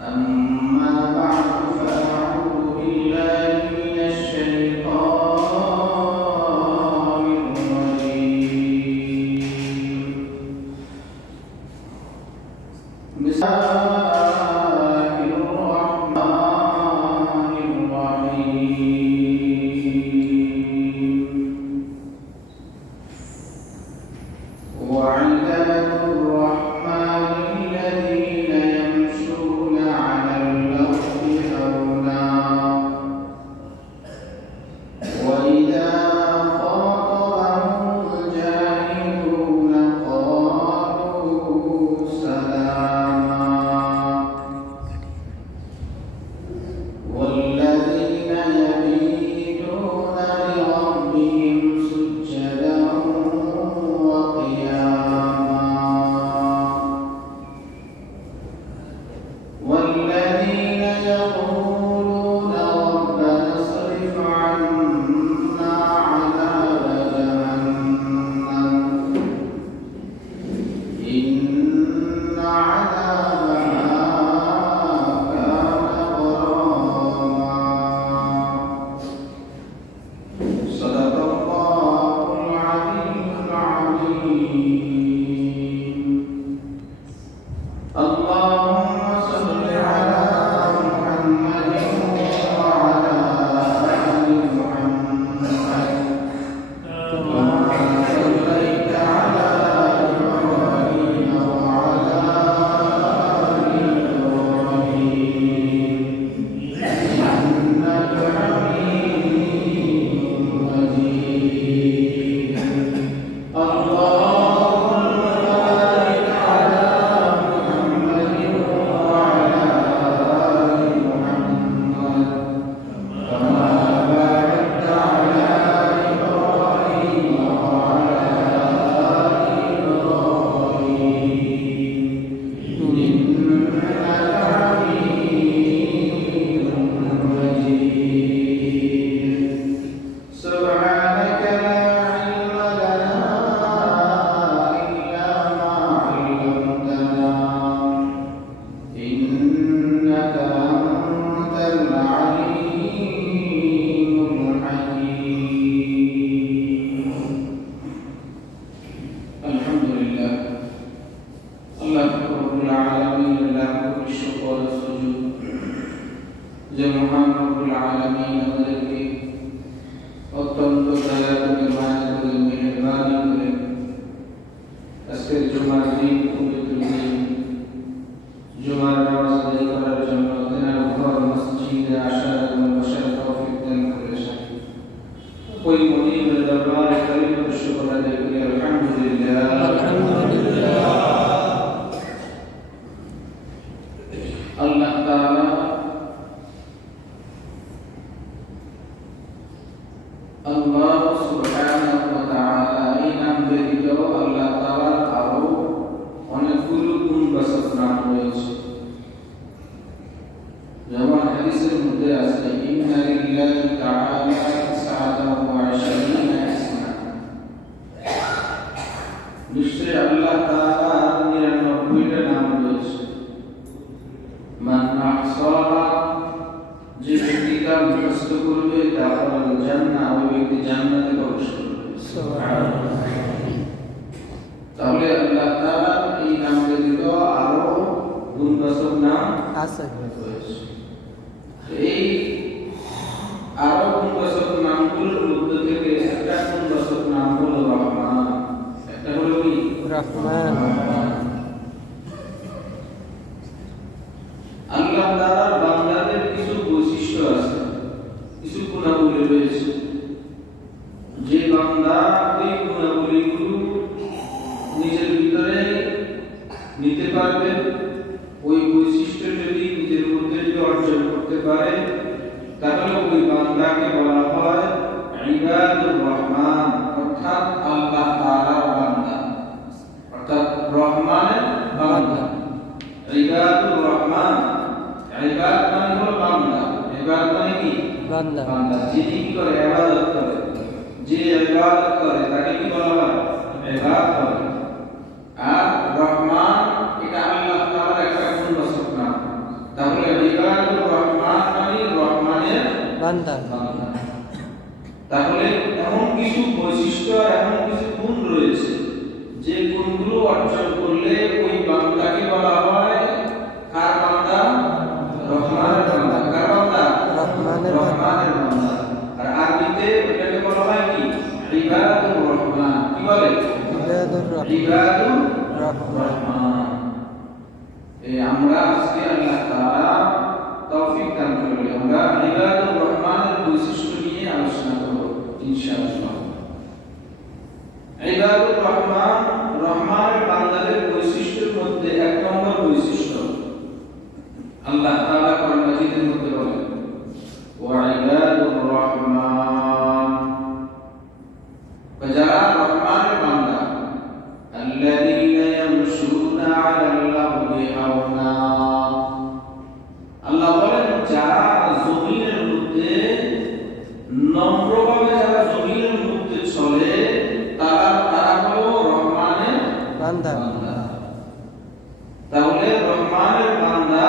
أما بعد فأعوذ بالله من الشيطان الرجيم بسم الله الرحمن الرحيم وعباد الرحمن الذين يمشون على الأرض هونا وإذا خاطبهم الجاهلون قالوا سلاما والذين يبيتون لربهم سجدا والذين يقولون ربنا اصرف عنا عذاب جهنم إن عذابها كان غراما صدق الله العلي العظيم اللهم صل على محمد وعلى آل محمد كما صليت على إبراهيم وعلى آل إبراهيم إنك حميد مجيد اللهم بارك على محمد وعلى آل محمد كما باركت على إبراهيم وعلى آل إبراهيم إنك حميد مجيد سبحانك لا علم لنا إلا ما علمتنا إنك أنت العليم الحكيم الحمد لله الله رب العالمين له كل الشكر والسجود যে মহান রব্বুল আলামিন আমাদেরকে অত্যন্ত দয়া করে মায়া করে মেহেরবানি করে আজকের জুমার দিন পবিত্র দিন জুমার নামাজ আদায় করার জন্য তেনার ঘর মসজিদে আসার এবং বসার তৌফিক দান করেছেন ওই মনিবের দরবারে কালিমাত শুকর আদায় করি আলহামদুলিল্লাহ আল্লাহ তাআলা আল্লাহ সুবহানাহু ওয়া তাআলা এই নাম ব্যতীত আল্লাহ তাআলার আরো অনেকগুলো গুণবাচক নাম রয়েছে যেমন হাদিসের মধ্যে আছে ইন্না লিল্লাহি তাআলা সাআতাহু ওয়া ইশরিনা ইসমা নিশ্চয়ই আল্লাহ তাআলার 99টা নাম রয়েছে মান আহসাহা যে ব্যক্তিটা মুখস্থ করবে দাখালাল জান্নাহ ওই ব্যক্তি জান্নাতে প্রবেশ করবে সুবহানাল্লাহ তাহলে আল্লাহ তাআলার এই নাম ব্যতীত আরো গুণবাচক নাম আছে এই আরো গুণবাচক নামগুলোর মধ্যে থেকে একটা গুণবাচক নাম হলো রহমান একটা হলো কি রহমান আল্লাহ তাআলার বান্দাদের কিছু বৈশিষ্ট্য আছে কিছু গুণাবলী রয়েছে যে বান্দা এই গুণাবলীগুলো নিজের ভিতরে নিতে পারবে ওই বৈশিষ্ট্য যদি নিজের মধ্যে অর্জন করতে পারে তাহলে ওই বান্দাকে বলা হয় ইবাদুর রহমান অর্থাৎ আল্লাহ তাআলার বান্দা অর্থাৎ রহমানের বান্দা ইবাদুর রহমান ইবাদ মানে হলো বান্দা ইবাদ মানে কি বান্দা বান্দা যিনি কি করে ইবাদত করে যে ইবাদত করে তাকে কি বলা হয় ইবাদ বলে আর রহমান এটা আল্লাহ তাআলার একটা গুণবাচক নাম তাহলে ইবাদুর রহমান মানে রহমানের বান্দা। বান্দা। তাহলে এমন কিছু বৈশিষ্ট্য এমন কিছু গুণ রয়েছে যে গুণগুলো অর্জন করলে ওই বান্দাকে বলা হয় কার বান্দা? রহমানের বান্দা। কার বান্দা? রহমানের বান্দা। রহমানের বান্দা। আর আরবিতে এটাকে বলা হয় কি? ইবাদুর রহমান। কি বলে? ইবাদুর রহমান। ইবাদুর রহমান। রহমান। এই আমরা আজকে আল্লাহ তাআলা তৌফিক দান করলে আমরা ইবাদুর রহমানের বৈশিষ্ট্য নিয়ে আলোচনা করব ইনশাআল্লাহ। ইবাদুর রহমান, রহমানের বান্দাদের বৈশিষ্ট্যের মধ্যে এক নম্বর বৈশিষ্ট্য আল্লাহ তাআলা কোরআন মাজিদের মধ্যে বলেন, ওয়া ইবাদুর রহমান, যারা রহমানের বান্দা, আল্লাযীনা ইয়ামশুনা আলাল আরদি হাওনা, আল্লাহ বলেন যারা জমিনের মধ্যে নম্রভাবে যারা জমিনের মধ্যে চলে তারা হলো রহমানের বান্দা। তাহলে রহমানের বান্দা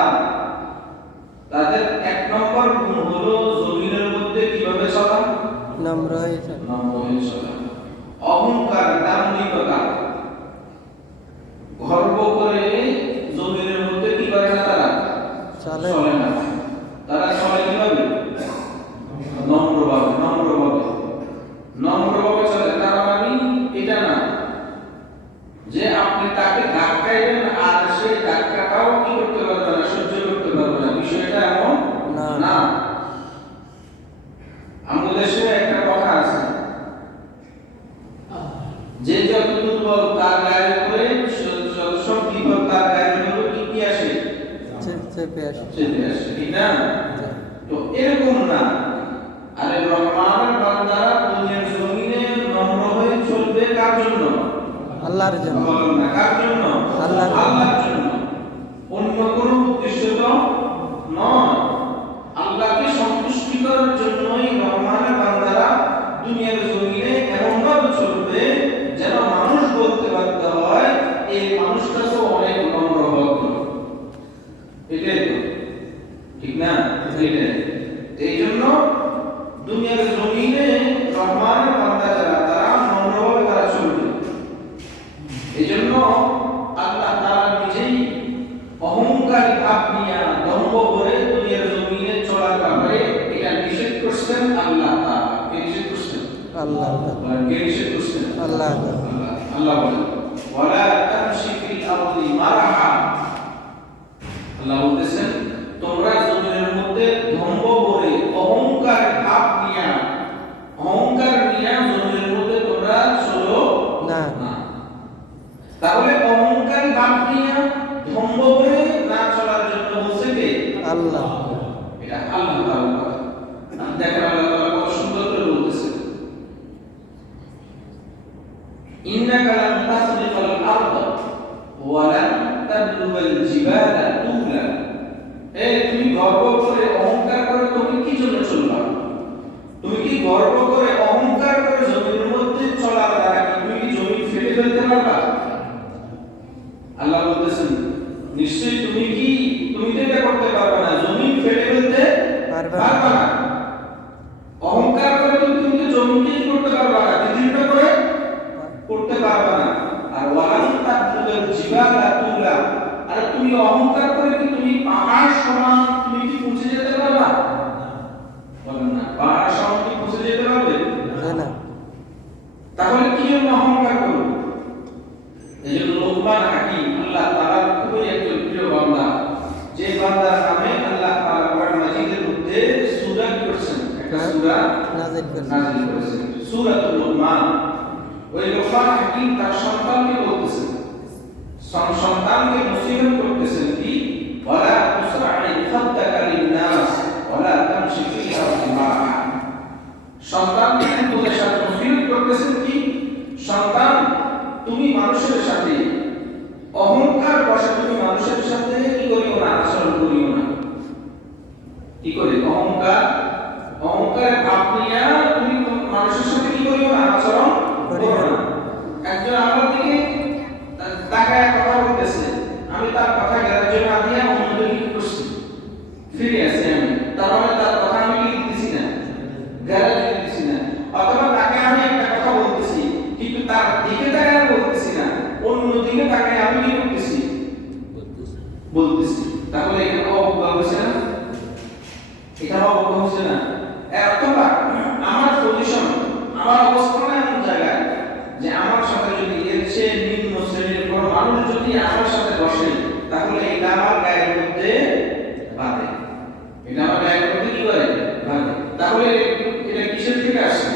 তাদের এক নম্বর গুণ হলো জমিনের মধ্যে কিভাবে চলা? নম্র হয়ে চলে। নম্র হয়ে চলা। অহংকার, দাম্ভিকতা, গর্ব করে জমিনের মধ্যে কি করে না তারা? চলে না। তারা চলে কিভাবে? নম্রভাবে। নম্রভাবে চলে। তার মানে এটা না যে আপনি তাকে ধাক্কাইবেন আর সেই ধাক্কাটাও কি করতে পারবে না, সহ্য করতে পারবে না। বিষয়টা এমন না। আমাদের দেশে একটা কথা আছে যে যত দুর্বল তার গায়ের উপরে যত সব বিপদ তার গায়ের উপরে কি আসে? চেপে আসে। ঠিক না? তো এরকম না। আরে রহমানের বান্দারা দুনিয়ার জমিনে নম্র হয়ে চলবে কার জন্য? আল্লাহর জন্য। বলেন না কার জন্য? আল্লাহর জন্য। অন্য কোনো উদ্দেশ্য তো নয়। আল্লাহকে সন্তুষ্টি করার জন্যই রহমানের বান্দারা দুনিয়ার জমিনে এমন ভাবে চলবে যেন মানুষ বলতে বাধ্য হয় এই মানুষটা তো অনেক নম্র ভদ্র। এটাই তো ঠিক না? এটাই। এই জন্য দুনিয়ার জমিনে রহমানের বান্দা যারা তারা নম্রভাবে তারা চলবে। এই জন্য আল্লাহ তাআলা নিজেই অহংকারী ভাব নিয়ে দম্ভ করে দুনিয়ার জমিনে চলার ব্যাপারে এটা নিষেধ করছেন আল্লাহ তাআলা। কে নিষেধ করছেন? আল্লাহ তাআলা। কে নিষেধ করছেন? আল্লাহ তাআলা। আল্লাহ বলেন ওয়ালা তামশি ফিল আরদি মারহা, আল্লাহ বলতেছেন তোমরা জমিনের মধ্যে দম্ভ করে অহংকার ভাব নিয়ে জমিনের মধ্যে তোমরা চলো না। তাহলে অহংকারী ভাব নিয়ে দম্ভ করে না চলার জন্য বলছে কে? আল্লাহ। এটা আল্লাহ তাআলা কথা। দেখেন আল্লাহ তাআলা কত সুন্দর করে বলতেছেন, ইন্নাকা লান তাসরিকাল আরদ ওয়া লান তাবলুগাল জিবালা তুলা। এই তুমি গর্ব করে অহংকার করে তুমি কি জন্য চলবা? তুমি কি গর্ব করে অহংকার করে জমির মধ্যে চলার দ্বারা কি তুমি কি জমি ফেলে ফেলতে পারবা? আল্লাহ বলতেছেন নিশ্চয়ই তুমি তো এটা করতে পারবে না, জমি ফেলে ফেলতে পারবে না। অহংকার করে তুমি তো জমিকে করতে পারবে না, দ্বিতীয়টা করে করতে পারবে না। আর ওয়ালান তাবলুগাল জিবালা তুলা, আর তুমি অহংকার করে কি তুমি পাহাড় সমান তুমি কি পৌঁছে যেতে পারবা? বলেন না পাহাড় সমান কি পৌঁছে যেতে পারবে? না। তাহলে কি জন্য অহংকার করো? এইজন্য লোকমান হাকিম আল্লাহ তাআলার খুবই একজন প্রিয় বান্দা, যে বান্দার নামে আল্লাহ তাআলা কোরআন মাজিদের মধ্যে সূরা করেছেন, একটা সূরা নাযিল করেছেন, সূরাতুল লোকমান। ওই লোকমান হাকিম তার সন্তানকে বলতেছেন, সন্তানকে নসিহত করতেছেন কি ওয়ালা তুসরা'i খাদ্দাকা লিন-নাস ওয়ালা তামশি ফিল আরদি মারহা। সন্তানকে উপদেশ নসিহত করতেছেন কি সন্তান তুমি মানুষের সাথে অহংকার বশে তুমি মানুষের সাথে কি করিও না, আচরণ করিও না। কি করে? অহংকার ভাব নিয়ে তুমি মানুষের সাথে কি করিও না, আচরণ করিও না। একজন আমার দিকে তাকায় কথা বলতেছে, আমি তার তাহলে এটা অবজ্ঞা হচ্ছে না, এটা অবজ্ঞা হচ্ছে না। অথবা আমার পজিশন, আমার অবস্থান এমন জায়গায় যে আমার সাথে যদি এর চেয়ে নিম্ন শ্রেণীর কোনো মানুষ যদি আমার সাথে বসে, তাহলে এটা আমার গায়ের মধ্যে বাঁধে, এটা আমার গায়ের মধ্যে কি করে বাঁধে। তাহলে এটা কিসের থেকে আসছে?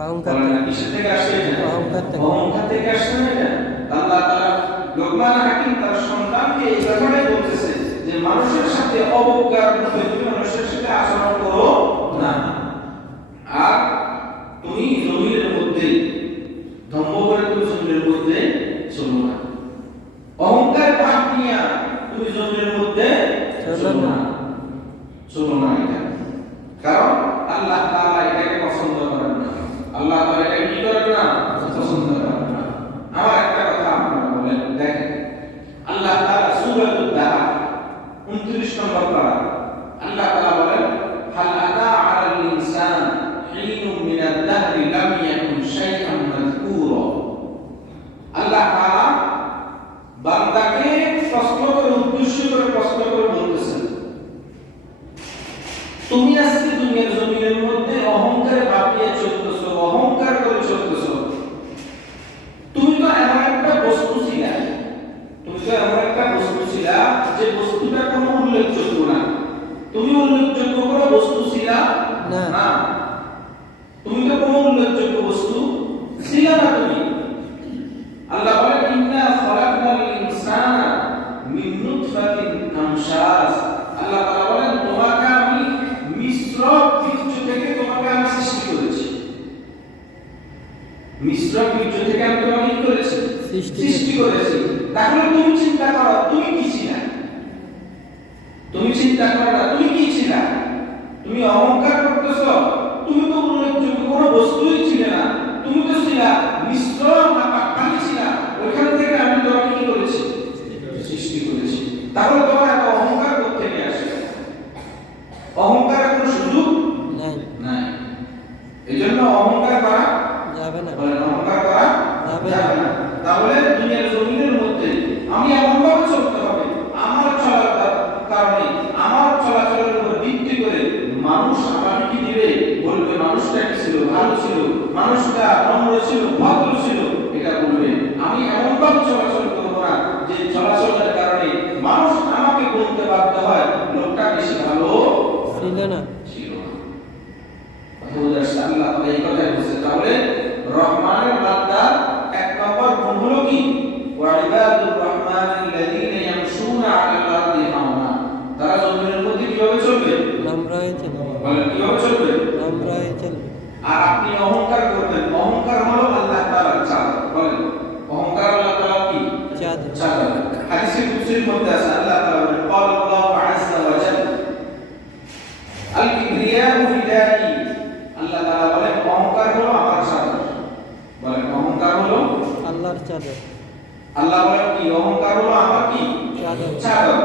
অহংকার বলেন না, কিসের থেকে আসছে? এটা অহংকার থেকে আসছে না। এটা আল্লাহ তাআলা লোকমান হাকিম তার সন্তানকে এই ব্যাপারে বলতেছে যে মানুষের সাথে অবজ্ঞার মধ্যে তুমি মানুষের সাথে আচরণ করো না, আর তুমি জমিনের মধ্যে ধম্ম করে তুমি জমিনের মধ্যে চলো না, অহংকার ভাব নিয়ে তুমি জমিনের মধ্যে চলো না, চলো না। এটা কারণ আল্লাহ তাআলা এটাকে পছন্দ করেন না, আল্লাহ তাআলা এটাকে কি করেন না, পছন্দ করেন না। আমার একটা কথা আপনারা বলেন, দেখেন আল্লাহ তাআলা সূরাতুল দাহর 29 নম্বর পারা আল্লাহ তাআলা বলেন, হাল আতা আলাল ইনসান হিনুম মিনাদ দাহরি লাম ইয়াকুন শাইআন মাযকুরা। আল্লাহ তাআলা বান্দাকে প্রশ্ন করে, উদ্দেশ্য করে প্রশ্ন করে বলতেছেন, তুমি আজকে দুনিয়ার জমিনের মধ্যে অহংকারে ভাবিয়ে চলতেছো, অহংকার করে চলতেছো। তুমি তো এমন একটা বস্তু ছিলা, তুমি তো এমন একটা বস্তু ছিলা যে বস্তুটা কোনো উল্লেখযোগ্য না। তুমি উল্লেখযোগ্য কোনো বস্তু ছিলা না, তুমি তো কোনো উল্লেখযোগ্য বস্তু ছিলা না। তুমি আল্লাহ বলেন, ইন্না খলাকনাল ইনসানা মিন নুতফাতিন আমশাজ। আল্লাহ তাআলা বলেন, তোমাকে আমি মিশ্র বীজ থেকে তোমাকে আমি সৃষ্টি করেছি, মিশ্র বীজ থেকে আমি তোমাকে কি করেছি? সৃষ্টি করেছি। তাহলে তুমি চিন্তা করো, তুমি কি ছিলা? তুমি চিন্তা করো না, তুমি কি ছিলা? তুমি অহংকার করতেছো, তুমি তো উল্লেখযোগ্য কোনো বস্তুই ছিলে না, তুমি তো ছিলা মিশ্র না পানি ছিলা, ওইখান থেকে আমি তোমাকে কি করেছি? সৃষ্টি করেছি। তাহলে তোমার এত অহংকার কোথা থেকে আসে? অহংকারের কোনো সুযোগ নাই। এজন্য অহংকার করা যাবে না, অহংকার করা যাবে না। তাহলে দুনিয়ার জমিনের মধ্যে আমি এমনভাবে চলতে হবে, আমার চলার কারণে, আমার চলাচলের উপর ভিত্তি করে মানুষ আমাকে কি দিবে? বলবে মানুষটা কি ছিল, ভালো ছিল, মানুষটা নম্র ছিল, ভদ্র ছিল, এটা বলবে। আমি এমনভাবে চলাচল করবো না যে চলাচলের কারণে মানুষ আমাকে বলতে বাধ্য হয় লোকটা বেশি ভালো ছিল না। আল্লাহ এই কথাই বলছে। তাহলে রহমানের বান্দার এক নম্বর গুণ হলো কি? ওয়াইবাদুর রহমানিল্লাযীনা ইয়ামশুনা আলাল আরদি হাওনা। তারা জমিনের মধ্যে কিভাবে চলবে? নম্র হয়ে চলবে। বলেন কিভাবে চলবে? নম্র হয়ে চলবে। আর আপনি অহংকার করবেন, অহংকার হলো আল্লাহ তাআলার চাদর। বলেন অহংকার আল্লাহ তাআলার কি? চাদর। হাদিসে কুদসির মধ্যে আছে, আল্লাহ তাআলা বলেন, ক্বালা আল্লাহু আযজা ওয়া জাল্লা আল কিবরিয়াউ রিদাই। আল্লাহ তাআলা বলেন অহংকার হলো আমার চাদর। বলেন অহংকার হলো আল্লাহর চাদর। আল্লাহ বলেন কি? অহংকার হলো আমার কি? চাদর।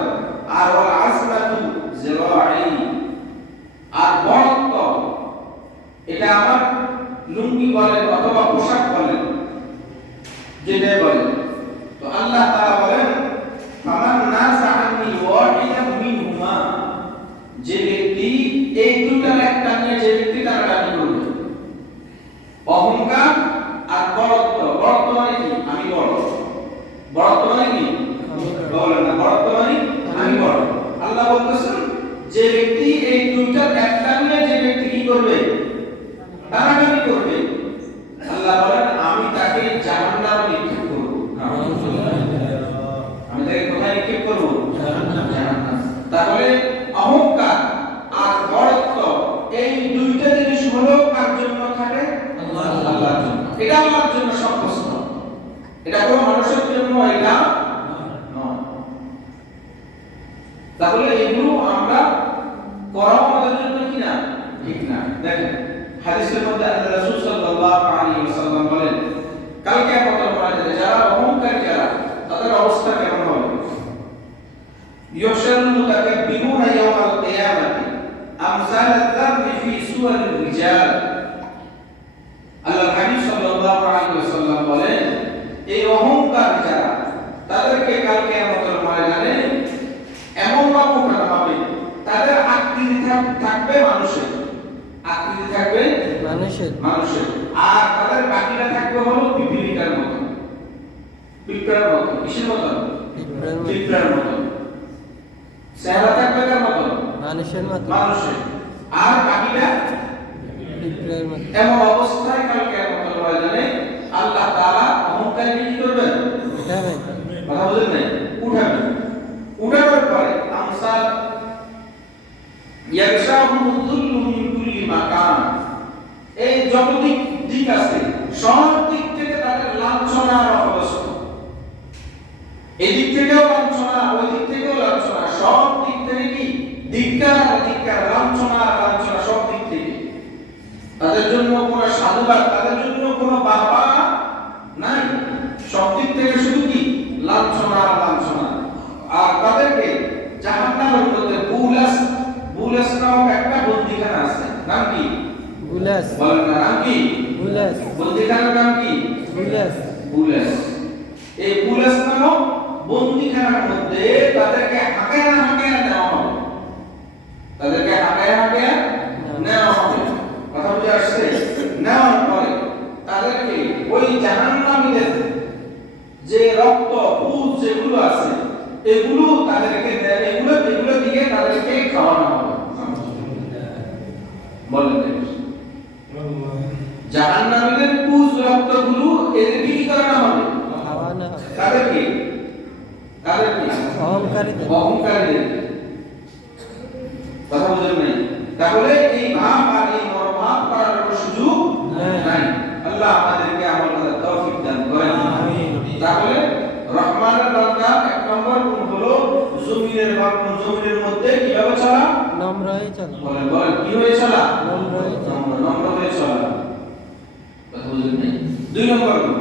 আর ওয়াল আজমাতু জিরাই, আর বরত্ব এটা আমার লুঙ্গি বলেন অথবা পোশাক বলেন, যেটা বলেন। তো আল্লাহ তাআলা বলেন, ফামান নাযাআনি ওয়াহিদাম মিনহুমা, যে ব্যক্তি এই দুটার একটা নিয়ে যে ব্যক্তি টানাটানি করবে, অহংকার আর বরত্ব। বরত্ব মানে কি? আমি বড়। বরত্ব মানে কি? বলেন না, বরত্ব মানে আমি বড়। আল্লাহ বলতেছেন যে ব্যক্তি এই দুটার একটা নিয়ে যে ব্যক্তি কি করবে? টানাটানি করবে, আল্লাহ বলেন আমি তাকে জাহান্নামে নিক্ষেপ করব। আমি তাকে কোথায় নিক্ষেপ করব? জাহান্নাম। তাহলে অহংকার আর বড়ত্ব এই দুইটা জিনিস হলো কার জন্য থাকে? আল্লাহর জন্য। এটা আল্লাহর জন্য সন্তুষ্ট, এটা কোনো মানুষের জন্য এটা নয়। তাহলে এগুলো আমরা করা আমাদের জন্য কি না? ঠিক না। দেখেন হাদিসের মধ্যে আল্লাহ রাসূল সাল্লাল্লাহু আলাইহি ওয়াসাল্লাম বলেন, কাল কিয়ামতের ময়দানে যারা অহংকারী, যারা তাদের অবস্থা কেমন হবে? ইউহশারুল মুতাকাব্বিরুনা ইয়াওমাল কিয়ামাতি আমসাল আয-যাররি ফি সুওয়ারির রিজাল। আল্লাহর হাবিব সাল্লাল্লাহু আলাইহি ওয়াসাল্লাম বলেন, এই অহংকার যারা, তাদেরকে কাল কিয়ামতের ময়দানে তাদের আকৃতি থাকবে মানুষের, আকৃতি থাকবে মানুষের, আর তাদের বাকিটা থাকবে হলো পিপিলিকার মতো, পিঁপড়ার মতো। কিসের মতো? পিঁপড়ার মতো। চেহারা থাকবে কার মতো? মানুষের। আর বাকিটা পিঁপড়ার মতো। এমন অবস্থায় কাল কিয়ামতের ময়দানে আল্লাহ তাআলা অহংকারী কি করবেন? উঠাবেন। কথা বুঝেন নাই? উঠাবেন। উঠানোর পরে আমসাল ইয়াগশাহুমুযুল্লু মিন কুল্লি মাকান, এই যত দিক আছে সব দিক থেকে তাদের লাঞ্ছনা আর অপদস্থ। এদিক থেকেও লাঞ্ছনা, ওই দিক থেকেও লাঞ্ছনা, সব দিক থেকে কি ধিক্কার, লাঞ্ছনা সব দিক থেকে। তাদের জন্য কোনো সাধুবাদ, তাদের জন্য কোনো বাবা নাই, সব দিক থেকে শুধু কি লাঞ্ছনা। আর তাদেরকে জাহান্নামের মধ্যে বুলাস নামক একটা বন্দিখানা আছে। নাম কি? বুলাস। বলেন না, নাম কি? বুলাস। বন্দিখানার নাম কি? বুলাস। এই বুলাস নামক বন্দিখানার মধ্যে তাদেরকে হাঁকায়া নেওয়া হবে। তাদেরকে হাঁকায়া নেওয়া হবে। কথা বুঝে আসছে? নেওয়ার পরে তাদেরকে ওই জাহান্নামীদের যে রক্ত পুজ যেগুলো আছে এগুলো তাদেরকে এগুলো দিয়ে তাদেরকে খাওয়ানো হবে। বলেন জাহান্নামীদের পুজ রক্তগুলো এদেরকে কি করানো হবে? খাওয়ানো হবে। তাদেরকে অহংকারীদের। কথা বুঝেন নাই? তাহলে এই ভাব আর এই মনোভাব করার কোনো সুযোগ নাই। আল্লাহ আমাদেরকে আমল করার তৌফিক দান করেন। আমিন। তাহলে রহমানের বান্দা এক নম্বর গুণ হলো জমিনের মধ্যে কিভাবে চলা? নম্র হয়ে চলা। বলেন কি হয়ে চলা? নম্র হয়ে চলা। কথা বুঝেন নাই? দুই নম্বর গুণ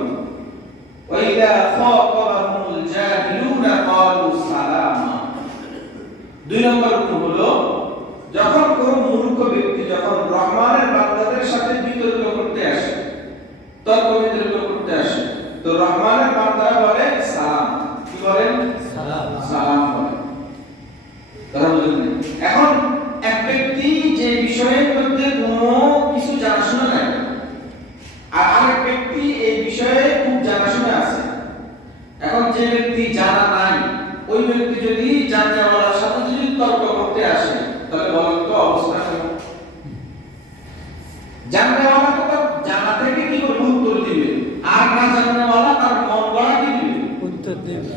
ওয়াইদা খাতাবাহুমুল জাহিলুনা ক্বালু সালামা। দুই নম্বর গুণ হলো যখন কোন মূর্খ ব্যক্তি যখন রহমানের বান্দাদের সাথে বিতর্ক করতে আসে, তর্ক বিতর্ক করতে আসে, তো রহমানের বান্দারা বলে সালাম। কি বলেন? সালাম বলে। কথা বুঝলেন? এখন এক ব্যক্তি যে বিষয়ের মধ্যে কোনো কিছু জানাশোনা নাই, আর আরেক ব্যক্তি এই বিষয়ে খুব জানাশোনা আছে। এখন যে ব্যক্তি জানা নাই, ওই ব্যক্তি যদি জানাওয়ালার সাথে যদি তর্ক করতে আসে, তাহলে বলেন তো অবস্থা কেমন? জানাওয়ালা তো জানা থেকে কি করে উত্তর দিবে, আর না জানাওয়ালা তার মন গড়া কি দিবে? উত্তর দিবে।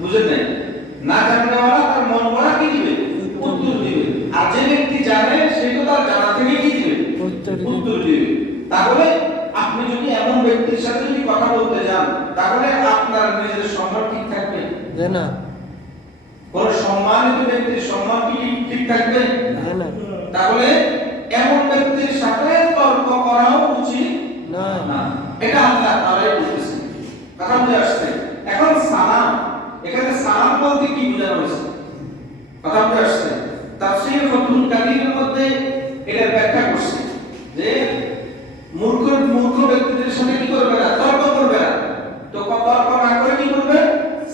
বুঝেন নাই? না জানাওয়ালা তার মন গড়া কি দিবে? উত্তর দিবে। আর যে ব্যক্তি জানে সে তো তার জানা থেকে কি দিবে? উত্তর দিবে। তাহলে আপনি যদি এমন ব্যক্তির সাথে যদি কথা বলতে যান, তাহলে আপনার নিজের সম্মান ঠিক থাকবে না? কোন সম্মানিত ব্যক্তির সম্মান কি ঠিক থাকবে না? তাহলে এমন ব্যক্তির সাথে তর্ক করাও উচিত না। এটা আল্লাহ তাআলাই বলেছেন। কথা বুঝে আসছে? এখন সালাম, এখানে সালাম বলতে কি বোঝানো হয়েছে? কথা বুঝে আসছে? তাফসীর ফাতুল কাদিরের মধ্যে এটা ব্যাখ্যা করছে যে মূর্খ ব্যক্তিদের সাথে কি করবে না? তর্ক করবে না। তো তর্ক না করে কি করবে?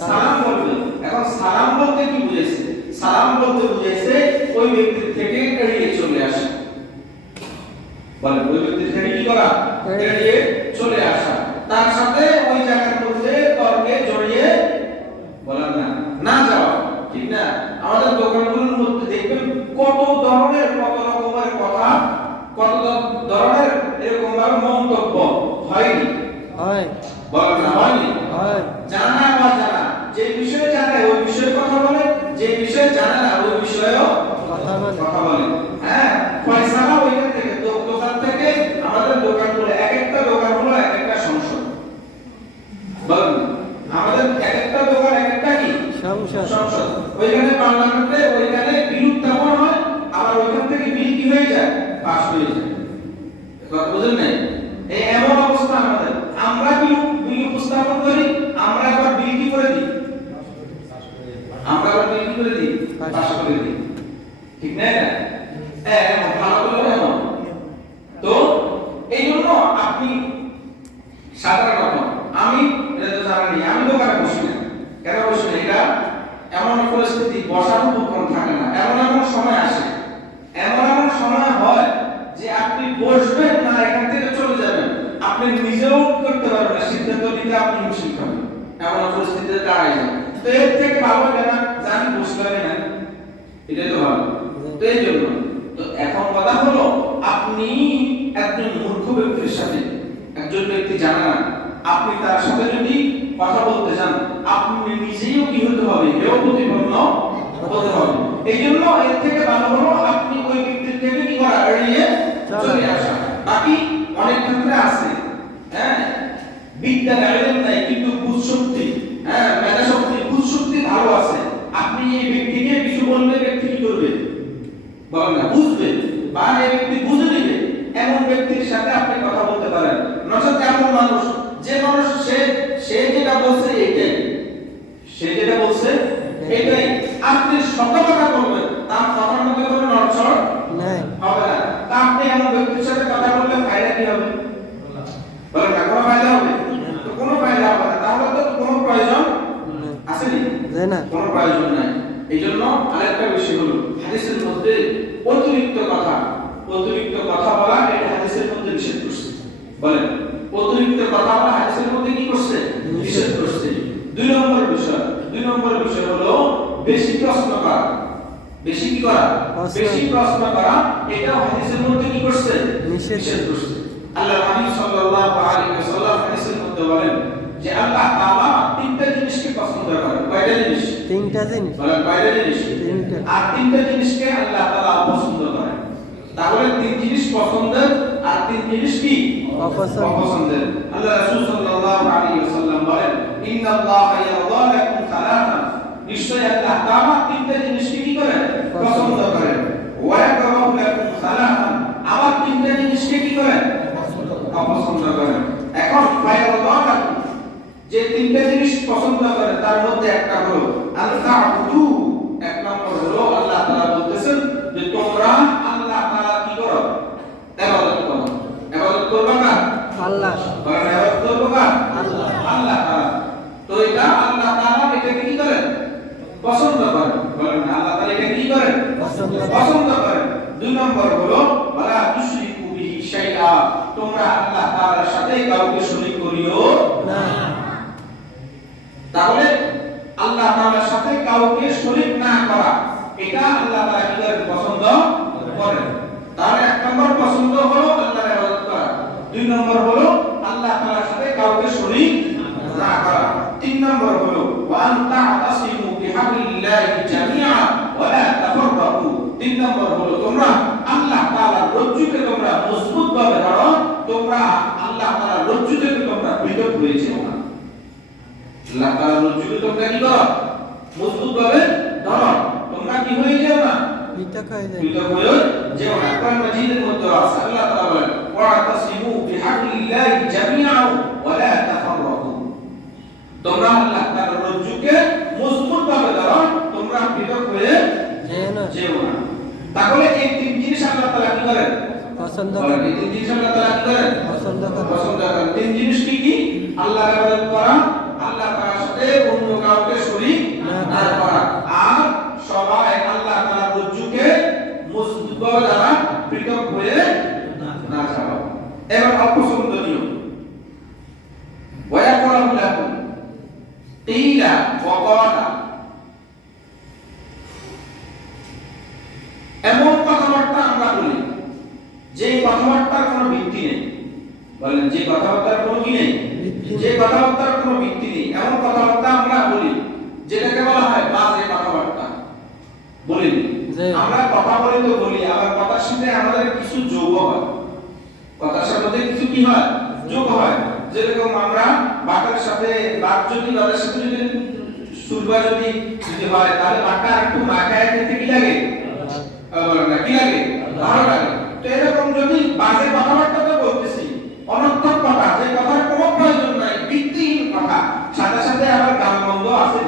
সালাম বলবে। এখন সালাম বলতে কি বুঝাইছে? সালাম বলতে বুঝাইছে ওই ব্যক্তির থেকে এড়িয়ে চলে আসা। বলেন ওই ব্যক্তির থেকে কি করা? এড়িয়ে চলে আসা। তার সাথে ওই জায়গার মধ্যে তর্কে জড়িয়ে বলেন না যাওয়া। ঠিক না? আমাদের দোকানগুলোর মধ্যে দেখবেন কত ধরনের কত রকমের কথা, কত ধরনের এরকম ভাবে মন্তব্য হয়নি? হয়। বলেন না হয়নি? হয়। জানা বা জানা, যে বিষয়ে জানে ওই বিষয়ে কথা বলে, যে বিষয়ে জানে না ওই বিষয়েও কথা বলে। হ্যাঁ, ফয়সালা ওইখান থেকে দোকান থেকে আমাদের দোকানগুলো এক একটা দোকান হলো এক একটা সংসদ। বলেন আমাদের এক একটা দোকান এক একটা কি সংসদ। ওইখানে পার্লামেন্টে ওইখানে বিল উত্থাপন হয়, আবার ওইখান থেকে বিল কি হয়ে যায়? পাস হয়ে যায়। কথা বুঝেন নাই? এই এমন অবস্থা আমাদের, আমরা বিল উপস্থাপন করি, আমরা আবার বিল কি করে দিই? আমরা আবার বিল কি করে দিই? পাস করে দিই। ঠিক না? এমন ভালো করে এমন। তো এই জন্য আপনি সাধারণত আমি এটা তো জানি, আমি দোকানে বসি না। কেন বসি না? এটা এমন পরিস্থিতি, বসার উপকরণ থাকে না, এমন সময় আসে বসবেন না এখান থেকে চলে যাবেন, আপনি নিজেও করতে পারবেন না, সিদ্ধান্ত নিতে আপনি মুশকিল হবেন, এমন পরিস্থিতিতে দাঁড়ায় যান। তো এর থেকে ভালো কেনা জানি বসলামই না, এটাই তো ভালো। তো এই জন্য তো এখন কথা হলো, আপনি একজন মূর্খ ব্যক্তির সাথে, একজন ব্যক্তি জানে না, আপনি তার সাথে যদি কথা বলতে যান, আপনি নিজেও কি হতে হবে, হেয় প্রতিপন্ন হতে হবে। এই জন্য এর থেকে ভালো হলো আপনি ওই ব্যক্তির থেকে কি করা, এড়িয়ে চলে আসা। বাকি অনেক ক্ষেত্রে আছে, হ্যাঁ, বিদ্যা গাইলেন নাই কিন্তু বুঝ শক্তি, হ্যাঁ, মেধা শক্তি, বুঝ শক্তি ভালো আছে, আপনি এই ব্যক্তিকে কিছু বললে ব্যক্তি কি করবে, বলেন না, বুঝবে, বা এই ব্যক্তি বুঝে নেবে, এমন ব্যক্তির সাথে আপনি কথা বলতে পারেন। নচেত এমন মানুষ, যে মানুষ সে যেটা বলছে এইটাই, সে যেটা বলছে এইটাই, আপনি সত্য কথা বলবেন, তার কথার মধ্যে কোনো নড়চড় হবে না। তা আপনি এমন ব্যক্তির সাথে কথা বললে ফায়দা কি হবে, বলেন না, কোনো ফায়দা হবে? তো কোনো ফায়দা হবে না, তাহলে তো কোনো প্রয়োজন আসেনি, কোনো প্রয়োজন নাই। এই জন্য আরেকটা বিষয় হলো, হাদিসের মধ্যে অতিরিক্ত কথা বলা, এটা হাদিসের মধ্যে নিষেধ করছে। বলেন, অতিরিক্ত কথা বলা হাদিসের মধ্যে কি করছে, নিষেধ করছে। দুই নম্বর বিষয় হলো বেশি প্রশ্ন করা। বেশি কি করা, বেশি প্রশ্ন করা, এটাও হাদিসের মধ্যে কি করছে, নিষেধ করছে। আল্লাহর হাবিব সাল্লাল্লাহু আলাইহি ওয়াসাল্লাম হাদিসের মধ্যে বলেন যে আল্লাহ তাআলা তিনটা জিনিসকে পছন্দ করেন। কয়টা জিনিস? তিনটা জিনিস। বলেন কয়টা জিনিস? তিনটা। আর তিনটা জিনিসকে আল্লাহ তাআলা পছন্দ করেন। তাহলে তিন জিনিস পছন্দের আর তিন জিনিস কি অপছন্দের। আল্লাহ রাসূল সাল্লাল্লাহু আলাইহি ওয়াসাল্লাম বলেন, ইন্নাল্লাহা ইয়ারদা লাকুম সালাতান, নিশ্চয় আল্লাহ তাআলা তিনটা জিনিসকে কি করেন, পছন্দ করেন। ওয়া ইয়াকরাহু লাকুম সালাতান, আবার তিনটা জিনিসকে কি করেন, অপছন্দ করেন। এখন ফায়ারদা লাকুম, যে তিনটা জিনিস পছন্দ করেন তার মধ্যে একটা হলো আল তা'বুদু, এক নম্বর হলো আল্লাহ তাআলা বলতেছেন যে তোমরা আল্লাহ তাআলা কি করো, ইবাদত করো। ইবাদত করবে না আল্লাহ, বলেন ইবাদত করবে না আল্লাহ তাআলা। তো এটা আল্লাহ তাআলা এটাকে কি করেন, পছন্দ করেন। বলেন আল্লাহ তাআলা এটা কি করেন, পছন্দ করেন। দুই নম্বর হলো ওয়ালা তুশরিকু বিহি শাইআ, তোমরা আল্লাহ তাআলার সাথে কাউকে শরীক করিও না। তাহলে আল্লাহ তাআলার সাথে কাউকে শরীক না করা, এটা আল্লাহ তাআলা কি করেন, পছন্দ করেন। তাহলে এক নম্বর পছন্দ হলো আল্লাহর ইবাদত করা, দুই নম্বর হলো আল্লাহ তাআলার সাথে কাউকে শরীক না করা, তিন নম্বর হলো ওয়া আনতা তাসিমু বিহাবিলিল্লাহি জামিআ ওয়া লা তাফাররাকু, তিন নম্বর হলো তোমরা আল্লাহ তাআলার রজ্জুকে তোমরা মজবুতভাবে ধরো, তোমরা আল্লাহ তাআলার রজ্জু থেকে তোমরা পৃথক হয়ে যেও না। আল্লাহ তাআলার রজ্জুকে তোমরা কি করো, মজবুতভাবে ধরো, তোমরা কি হয়ে যেও না, পৃথক হয়ে যেও না। কোরআন মাজিদের মধ্যে আছে আল্লাহ তাআলা বলেন ওয়া তাসিমু বিহাবিলিল্লাহি জামিআ ওয়া লা তাফাররাকু, তোমরা আল্লাহ তাআলার রজ্জুকে মজবুতভাবে ধরো, তোমরা পৃথক হয়ে যেও না। তাহলে এই তিন জিনিস আল্লাহ তাআলা কি করেন, পছন্দ করেন। এই তিন জিনিস আল্লাহ তাআলা কি করেন, পছন্দ করেন। তিন জিনিস কি কি? আল্লাহর ইবাদত করা, আল্লাহ তাআলার সাথে অন্য কাউকে শরীক না করা, আর সবাই আল্লাহ তাআলার রজ্জুকে মজবুতভাবে ধরা, পৃথক হয়ে না যাওয়া। এবার অপছন্দনীয় ওয়া ইয়াকরাহু লাকুম কিলা ওয়া ক্বালা, এমন কথাবার্তা আমরা বলি যে কথাবার্তার কোনো ভিত্তি নেই। বলেন যে কথাবার্তার কোনো কি নেই, যে কথাবার্তার কোনো ভিত্তি নেই, এমন কথাবার্তা আমরা বলি যেটাকে বলা হয় বাজে কথাবার্তা। বলি আমরা কথা বলি তো বলি, আবার কথার সাথে আমাদের কিছু যোগ হয়, কথার সাথে কিছু কি হয়, যোগ হয়। যেরকম আমরা বাটার সাথে বাট যদি বাটার সাথে যদি সুরবা যদি হয়, তাহলে বাটা একটু মাখায় খেতে কি লাগে, বলেন না কি লাগে, ভালো লাগে। তো এরকম যদি বাজে কথাবার্তা তো বলতেছি, অনর্থক কথা, যে কথার কোনো প্রয়োজন নাই, ভিত্তিহীন কথা, সাথে সাথে আবার গালমন্দ আছে,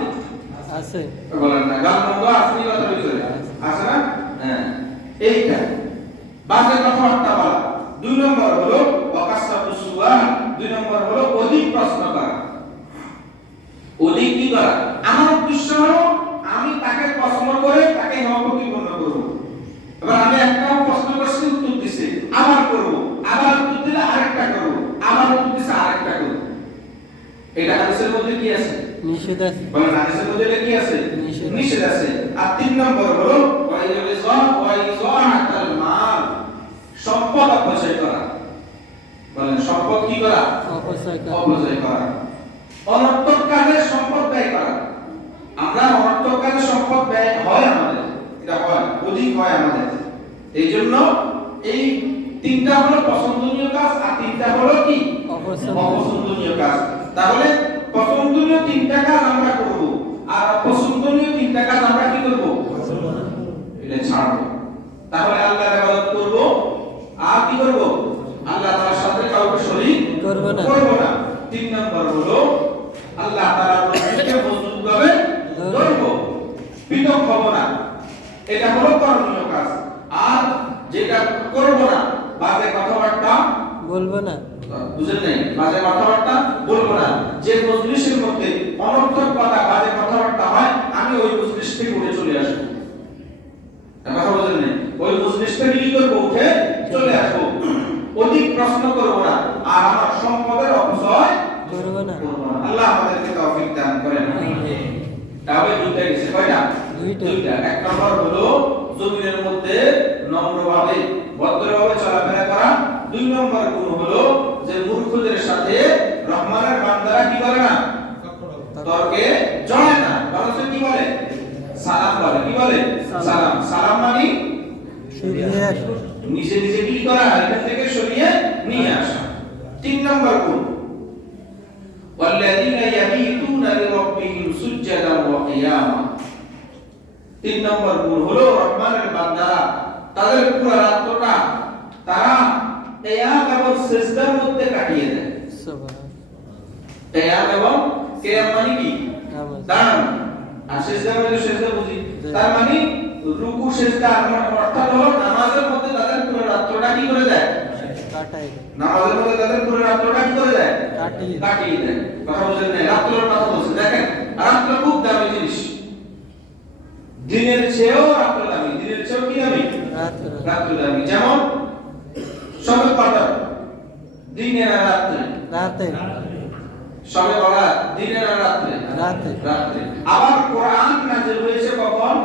আছে বলেন না, গালমন্দ আছে কি কথার ভিতরে আছে না? হ্যাঁ, এইটা বাজে কথাবার্তা বলা। দুই নম্বর হলো ওয়াকাসাতুস সুআল, দুই নম্বর হলো অধিক প্রশ্ন করা। অধিক কি করা? আমার উদ্দেশ্য হলো আমি তাকে প্রশ্ন করে তাকে প্রতিপন্ন করব। এবার আমি একটা প্রশ্ন করছি, উত্তর দিছে, আবার করব, নিষেধ আছে। বলেন হাদিসের মধ্যে এটা কি আছে? নিষেধ। নিষেধ আছে। আর 3 নম্বর হলো ওয়াইজাআতাল মাল, সম্পদ অপচয় করা। বলেন সম্পদ কি করা? অপচয় করা। অপচয় করা, অনর্থক কাজে সম্পদ ব্যয় করা। আমরা অনর্থক কাজে সম্পদ ব্যয় হয় আমাদের, এটা হয়, অধিক হয় আমাদের। এই জন্য এই 3টা হলো পছন্দনীয় কাজ আর 3টা হলো কি? অপছন্দনীয় কাজ। তাহলে পছন্দনীয় 3টা কাজ আমরা করব আর অপছন্দনীয় 3টা কাজ আমরা কি করব? এটা ছাড়ব। তাহলে আল্লাহর ইবাদত করব আর কি করব? আল্লাহ তাআলার সাথে কাউকে শরীক করব না। 3 নম্বর হলো আল্লাহ তাআলার রসুলকে মজবুতভাবে ধরব, বিতক হব না। এটা হলো করণীয় কাজ। আর যেটা করব না, বাজে কথাবার্তা বলবো না। বুঝেন নাই? বাজে কথাবার্তা বলবো না। যে মজলিসের মধ্যে অনর্থক কথা, বাজে কথাবার্তা হয়, আমি ওই মজলিস থেকে উঠে চলে আসবো। কথা বুঝেন নাই? ওই মজলিস থেকে কি করব? উঠে চলে আসবো। অধিক প্রশ্ন করব না আর আমার সম্পদের অপচয় করবো না। আল্লাহ আমাদেরকে তৌফিক দান করেন। তাহলে দুইটা গেছে, কয়টা? দুইটা। 1 নম্বর হলো জমিনের মধ্যে নম্রভাবে ভদ্রভাবে চলাফেরা করা। 2 নম্বর গুণ হলো যে মূর্খদের সাথে রহমানের বান্দারা কি করে না? তর্কে জড়ায় না, বরং কি বলে? সালাম বলে। কি বলে? সালাম। সালাম মানে নিজে নিজে কি করা, এখান থেকে সরিয়ে নিয়ে আসা। 3 নম্বর গুণ ওয়াল্লাযীনা ইয়াবীতুনা লিরাব্বিহিম সুজদান ওয়া কিয়ামা। 3 নম্বর গুণ হলো রহমানের বান্দারা তাদের পুরো রাতটা তারা কিয়াম এবং সিজদার মধ্যে কাটিয়ে দেয়। সুবহান। কিয়াম এবং কিয়াম মানে কি? দাঁড়ানো। আর সিজদার মধ্যে সিজদা বুঝি, তার মানে রুকু সিজদা, অর্থাৎ হলো নামাজের মধ্যে তাদের পুরো রাতটা কি করে দেয়? কাটাই। নামাজের মধ্যে তাদের পুরো রাতটা কি করে দেয়? কাটিয়ে দেয়। কথা বুঝেন না? রাতের কথা বলছে। দেখেন রাত খুব দামি জিনিস, দিনের চেয়েও রাত দামি। দিনের চেয়েও কি দামি? রাত দামি। যেমন সবে কদর দিনে না রাতে? রাতে। সবে বরাত দিনে না রাতে? রাতে। আবার কোরআন নাযিল হয়েছে কখন?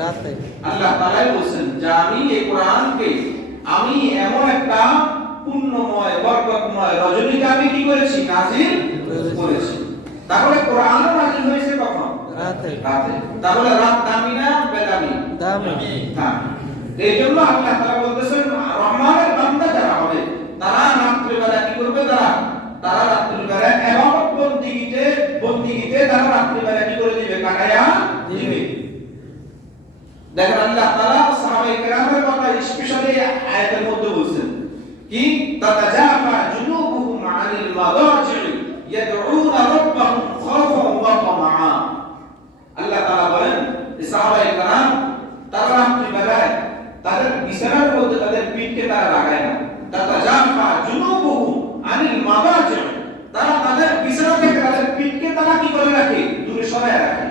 রাতে। আল্লাহ তাআলা বলেন যে আমি এই কোরআনকে আমি এমন একটা পুণ্যময় বরকতময় রজনীতে আমি কি করেছি? নাযিল করেছি। তাহলে কোরআন নাযিল হয়েছে কখন? রাতে। তাহলে রাত দামি না বেদামি? দামি। হ্যাঁ, এইজন্য আল্লাহ তাআলা বলতেছেন রহমানের বান্দা যারা হবে তারা রাত্রিবেলা কি করবে? তারা রাত্রিবেলা ইবাদত বন্দিগিতে তারা রাত্রিবেলা কি করে দিবে? কাটায়া দিবে। দেখেন আল্লাহ তাআলা সাহাবায়ে কেরামের কথা স্পেশালি আয়াতের মধ্যে বলছেন কি? তাতাজাফা জুনুবুহুম আনিল মাদাজি ইয়াদউনা রাব্বাহুম খাওফান ওয়া তামাআ। আল্লাহ তাআলা বলেন সাহাবায়ে কেরাম তারা রাত্রিবেলায় তাদের বিছানার মধ্যে তাদের পিঠকে তারা লাগায় না। তাতাজাফা জুনুবুহুম আনিল মাদাজি, তারা তাদের বিছানা থেকে তাদের পিঠকে তারা কি করে রাখে? দূরে সরায় রাখে।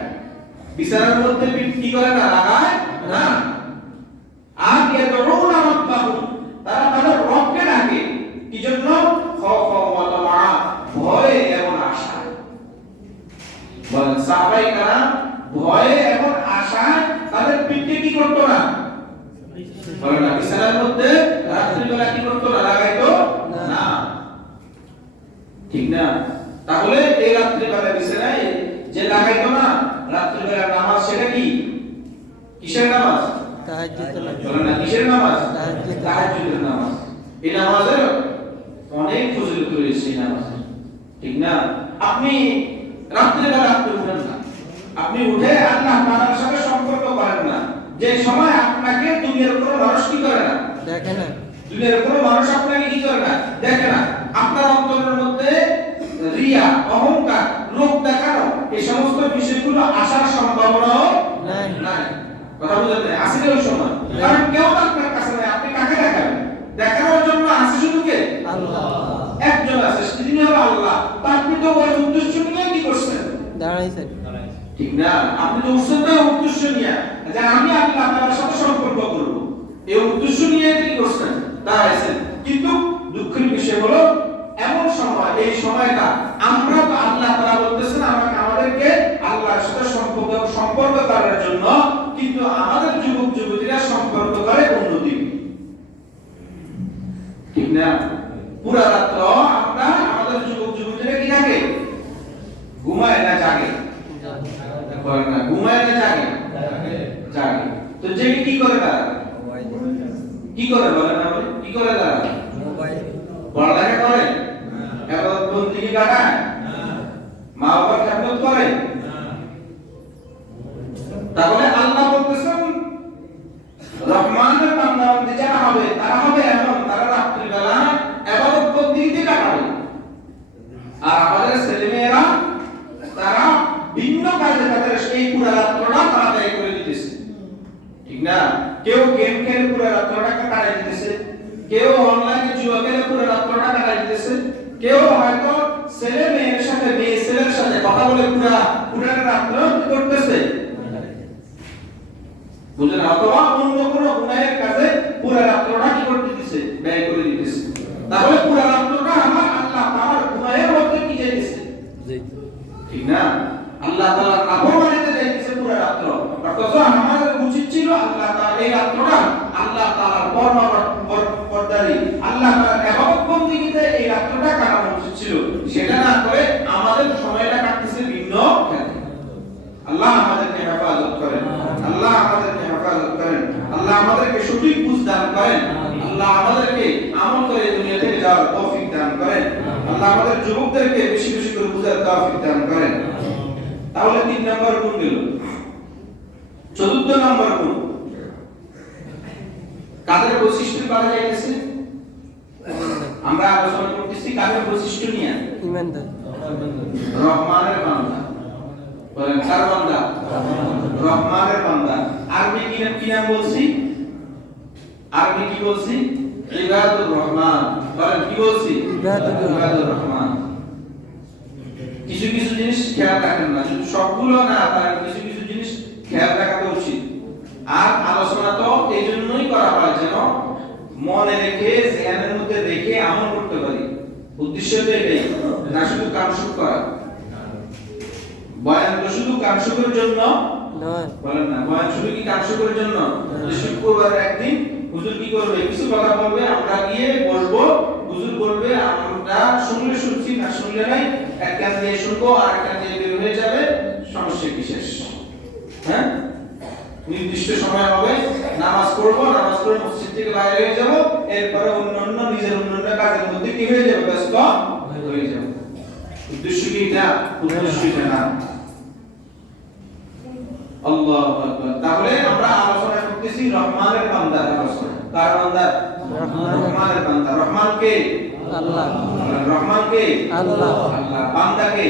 বিছানার মধ্যে পিঠ কি করে না? লাগায় না। আর ইয়াদউনা রাব্বাহুম, তারা তাদের রবকে ডাকে। কি জন্য? খাওফান ওয়া তামাআ, ভয় এবং আশা। বলেন সাহাবায়ে কেরাম ভয়ে এবং আশায় তাদের পিঠকে কি করতো না? বলেন না, বিছানার মধ্যে রাত্রিবেলা কি করতো না? লাগাইতো না। ঠিক না? তাহলে এই রাত্রিবেলা বিছানায় যে লাগাইতো না রাত্রিবেলা নামাজ, সেটা কি? কিসের নামাজ? তাহাজ্জুদের নামাজ। বলেন না, কিসের নামাজ? তাহাজ্জুদের নামাজ। এই নামাজের অনেক ফজিলত রয়েছে এই নামাজের। ঠিক না? আপনি রাত্রিবেলা আপনি উঠেন না, আপনি উঠে আল্লাহ তাআলার সাথে সম্পর্ক করেন না। যে সময় আপনাকে দুনিয়ার কোনো মানুষ কি করে না? দেখে না। দুনিয়ার কোনো মানুষ আপনাকে কি করে না? দেখে না। আপনার অন্তরের মধ্যে রিয়া, অহংকার, লোক দেখানো এই সমস্ত বিষয়গুলো আসার সম্ভাবনা নাই। কথা বুঝেন না? আসলে ওই সময় কারণ কেউ আপনার কাছে নাই, আপনি কাকে দেখাবেন? দেখানোর জন্য আছে শুধু কে? আল্লাহ। একজন আছে, তিনি হলো আল্লাহ। তা আপনি তো ওই উদ্দেশ্য নিয়ে কি করছেন? দাঁড়াইছেন। ঠিক না? আপনি তো উঠছেন না উদ্দেশ্য নিয়ে যে আমি আল্লাহ তাআলার সাথে সম্পর্ক করব, এই উদ্দেশ্য নিয়ে কি করছেন? দাঁড়াইছেন। কিন্তু দুঃখের বিষয় হলো এমন সময়, এই সময়টা আমরা তো আল্লাহ তাআলা বলতেছেন আমাদেরকে না? পুরা রাত্র আমরা আমাদের যুবক যুবতীরা কি থাকে? ঘুমায় না জাগে? বলেন না, ঘুমায় না জাগে? জাগে। তো জেগে কি করে তারা? কি করে বলেন না? কি করে তারা? পড়ালেখা করে? ইবাদত বন্দেগী কাটায়? মা বাবার খেদমত করে? তাহলে আল্লাহ বলতেছেন রহমানের বান্দা বান্দী যারা হবে তারা হবে এমন, তারা রাত্রি বেলা ইবাদত বন্দেগীতে কাটাবে। আর আমাদের ছেলেমেয়েরা তারা ভিন্ন কাজে তাদের এই পুরো রাত্রটা তারা ব্যয় করে দিতেছে, ঠিক না? কেউ গেম খেলে পুরো রাত্রটা কাটাই দিতেছে, কেউ অনলাইনে জুয়া খেলে পুরো রাত্রটা কাটাই দিতেছে, কেউ হয়তো ছেলে মেয়ের সাথে মেয়ে ছেলের সাথে কথা বলে পুরো রাত্র কি করতেছে, বুঝলেন? অথবা অন্য কোনো গুনাহের কাজে পুরো রাত্রটা কি করে দিতেছে, ব্যয় করে দিতেছে। তাহলে পুরো রাত্রটা আমার আল্লাহ তাআলার গুনাহের মধ্যে কি যাইতেছে, ঠিক না? আল্লাহ তাআলার নাফরমানিতে যাইতেছে পুরো রাত্র। অথচ আমাদের উচিত ছিল আল্লাহ তাআলা এই রাত্রটা আল্লাহ তাআলার পরদারি, আল্লাহ তাআলার ইবাদত বন্দেগীতে এই রাত্রটা কাটানো উচিত ছিল। সেটা না করে আমাদের সময়টা কাটতেছে ভিন্ন ক্ষেত্রে। আল্লাহ আমাদেরকে হেফাজত করেন, আল্লাহ আমাদেরকে হেফাজত করেন, আল্লাহ আমাদেরকে সঠিক বুঝ দান করেন, আল্লাহ আমাদেরকে আমল করে দুনিয়া থেকে যাওয়ার তৌফিক দান করেন, আল্লাহ আমাদের যুবকদেরকে বেশি বেশি করে বুঝার তৌফিক দান করেন। তাহলে 3 নম্বর গুণ গেল। 4 নম্বর গুণ কাদের বৈশিষ্ট্য পাওয়া যাইতেছে? আমরা আলোচনা করতেছি কাদের বৈশিষ্ট্য নিয়ে? ইমানদার, রহমানের বান্দা। বলেন কার বান্দা? রহমানের বান্দা। আরবি কি নাম বলছি? আরবি কি বলছি? ইবাদুর রহমান। বলেন কি বলছি? ইবাদুর রহমান। কিছু কিছু জিনিস খেয়াল রাখেন না, শুধু সবগুলো না, তার কিছু কিছু জিনিস খেয়াল রাখা উচিত। আর আলোচনা তো এই জন্যই করা হয় যেন মনে রেখে জ্ঞানের মধ্যে রেখে আমল করতে পারি। উদ্দেশ্য তো এটাই না, শুধু কামসুক করা। বয়ান তো শুধু কামসুকের জন্য নয়। বলেন না, বয়ান শুধু কি কামসুকের জন্য? যে শুক্রবার একদিন হুজুর কি করবে, কিছু কথা বলবে, আমরা গিয়ে বলবো, হুজুর বলবে, আমরা শুনলে শুনছি, না শুনলে নাই, এক কান দিয়ে শুনবো আর এক কান দিয়ে বের হয়ে যাবে, সমস্যা কি শেষ? হ্যাঁ, নির্দিষ্ট সময় হবে, নামাজ পড়বো, নামাজ পড়ে মসজিদ থেকে বাইরে হয়ে যাব, এরপরে অন্যান্য নিজের অন্যান্য কাজের মধ্যে কি হয়ে যাবে, ব্যস্ত হয়ে যাব। উদ্দেশ্য কি এটা? উদ্দেশ্য এটা না। আল্লাহু আকবার। তাহলে আমরা আলোচনা করতেছি রহমানের বান্দার আলোচনা। কার বান্দা? রহমানের বান্দা। রহমান কে? আল্লাহ। রহমান কে? আল্লাহ। আল্লাহ। বান্দা কে?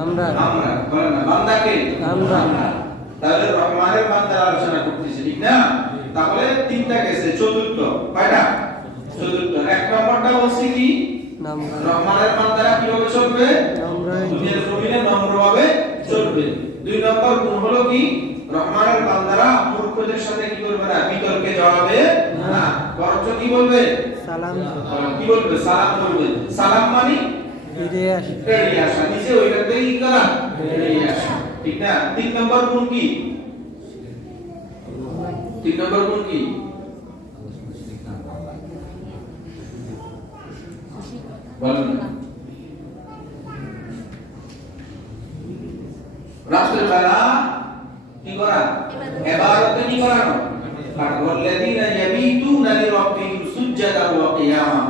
আমরা। আমরা। বলেন না, বান্দা কে? আমরা। তাহলে রহমানের বান্দার আলোচনা করতেছি, ঠিক না? তাহলে তিনটা গেছে, চতুর্থ কয়টা? চতুর্থ। এক নম্বরটা বলছি কি? রহমানের বান্দারা কিভাবে চলবে? দুনিয়ার জমিনে নম্রভাবে চলবে। 2 নম্বর গুণ হলো কি? রহমানের বান্দারা মূর্খদের সাথে কি করবে না, বিতর্কে জড়াবে না, বরঞ্চ কি বলবে? সালাম। কি বলবে? সালাম বলবে। সালাম মানে এড়িয়ে আসা, নিজে ওইটাতেই কি করা? এড়িয়ে আসা, ঠিক না? 3 নম্বর গুণ কি? 3 নম্বর গুণ কি? বলেন না। রাতের বেলা কি করা? ইবাদতে কি করানো? ওয়াল্লাযীনা ইয়াবিতুনা লিরাব্বিহিম সুজদান ওয়া কিয়ামা।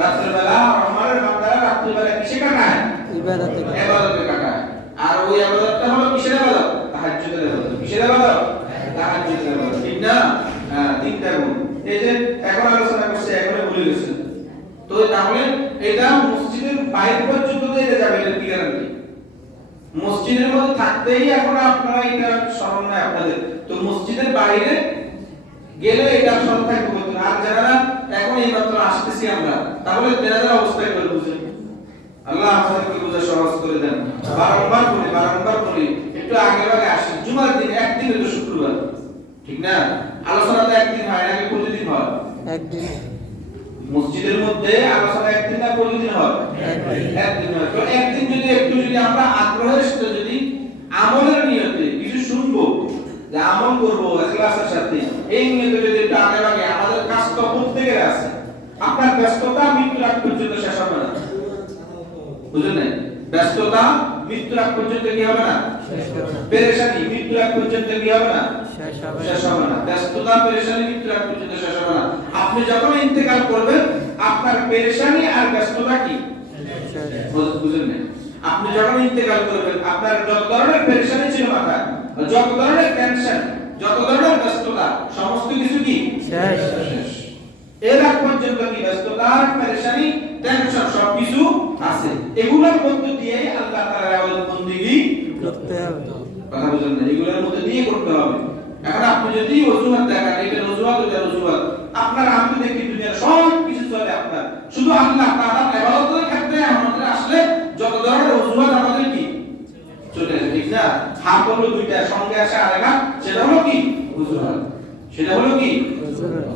রাতের বেলা রহমানের বান্দারা রাতের বেলা কিসে কাটায়? ইবাদতে কাটায়। আর ওই ইবাদতটা হলো কিসের ইবাদত? তাহাজ্জুদের ইবাদত। কিসের ইবাদত? তাহাজ্জুদের ইবাদত, ঠিক না? হ্যাঁ, তিনটা গুণ। এই যে এখন আলোচনা করছে, এখনো ভুলে গেছে। তো তাহলে এটা মসজিদের বাইরে পর্যন্ত এটা যাবে, এর কি গ্যারান্টি? মসজিদের মধ্যে থাকতেই এখন আপনারা এটা স্মরণ নাই আপনাদের, তো মসজিদের বাইরে গেলে এটা স্মরণ থাকবে। আর যারা এখন এই মাত্র আসতেছি আমরা, তাহলে তেনাদের অবস্থা করে বুঝেন। আল্লাহ আমাদেরকে বুঝা সহজ করে দেন। বারংবার বলি একটু আগে ভাগে আসি। জুমার দিন একদিন হলো শুক্রবার, ঠিক না? আলোচনা তো একদিন হয় নাকি প্রতিদিন হয়? একদিন। মসজিদের মধ্যে আলোচনা একদিন না প্রতিদিন হয়? একদিন হয়। তো একদিন যদি একটু যদি আমরা আগ্রহের সাথে যদি আমলের নিয়তে কিছু শুনবো, যে আমল করবো ইখলাসের সাথে, এই নিয়তে যদি একটু আগে ভাগে, আমাদের কাজ তো প্রত্যেকের আছে, আপনার ব্যস্ততা মৃত্যুর আগ পর্যন্ত শেষ হবে না। বুঝলেন? ব্যস্ততা মৃত্যুর আগ পর্যন্ত কি হবে না? পেরেশানি মৃত্যুর আগ পর্যন্ত কি হবে না? শেষ হবে না। ব্যস্ততা পেরেশানি মৃত্যুর আগ পর্যন্ত শেষ হবে না। আপনি যখন ইন্তেকাল করবেন আপনার পেরেশানি আর ব্যস্ততা কি বুঝলেন? আপনি যখন ইন্তেকাল করবেন আপনার যত ধরনের পেরেশানি ছিল মাথায়, যত ধরনের টেনশন, যত ধরনের ব্যস্ততা, সমস্ত কিছু কি শেষ। এর আগ পর্যন্ত কি ব্যস্ততা, পেরেশানি, টেনশন সবকিছু আছে। এগুলোর মধ্যে দিয়ে আল্লাহ তাআলার ইবাদত বندگی করতে হবে। কথা বুঝলেন না? এগুলোর মধ্যে দিয়ে করতে হবে। এখন আপনি যদি অজুহাত দেখান, এটা অজুহাত, ওটা অজুহাত, আপনার আমি দেখি দুনিয়ার সব কিছু চলে আপনার, শুধু আল্লাহ তাআলার ইবাদতের ক্ষেত্রে আমাদের আসলে যত ধরনের অজুহাত আমাদের কি চলে আসে, ঠিক না? হাত হলো দুইটা, সঙ্গে আসে আরেকটা, সেটা হলো কি অজুহাত, সেটা হলো কি অজুহাত।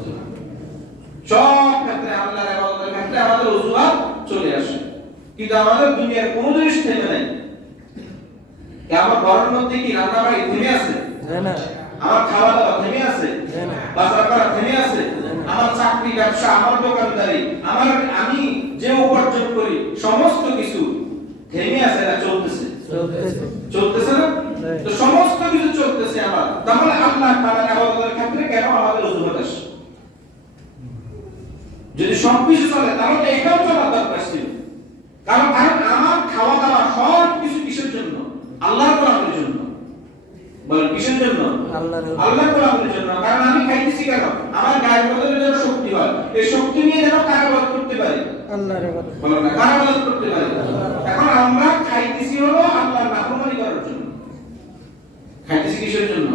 সব ক্ষেত্রে আল্লাহর ইবাদতের ক্ষেত্রে আমাদের অজুহাত চলে আসে, কিন্তু আমাদের দুনিয়ার কোনো জিনিস থেমে নাই। আমার ঘরের মধ্যে কি রান্না বাড়ি থেমে আছে? না। আমার খাওয়া দাওয়া থেমে আছে? না। বাজার করা থেমে আছে? আমার চাকরি, ব্যবসা, আমার দোকানদারি, আমি যে উপার্জন করি সমস্ত কিছু থেমে আছে না চলতেছে? চলতেছে না? তো সমস্ত কিছু চলতেছে আমার, তাহলে আল্লাহ তাআলার ইবাদতের ক্ষেত্রে কেন আমাদের অজুহাত আসে? যদি সবকিছু চলে তাহলে এটাও চলার দরকার ছিল। কারণ আমার খাওয়া দাওয়া সব কিছু কিসের জন্য? আল্লাহর গোলামের জন্য। বলেন কিসের জন্য? আল্লাহর গোলামের জন্য। কারণ আমি খাইতেছি কেন? আমার গায়ের মধ্যে যেন শক্তি হয়, এই শক্তি নিয়ে যেন কার ইবাদত করতে পারি? আল্লাহর ইবাদত। বলেন না, কার ইবাদত করতে পারি? এখন আমরা খাইতেছি হলো আল্লাহর নাফরমানি করার জন্য। খাইতেছি কিসের জন্য?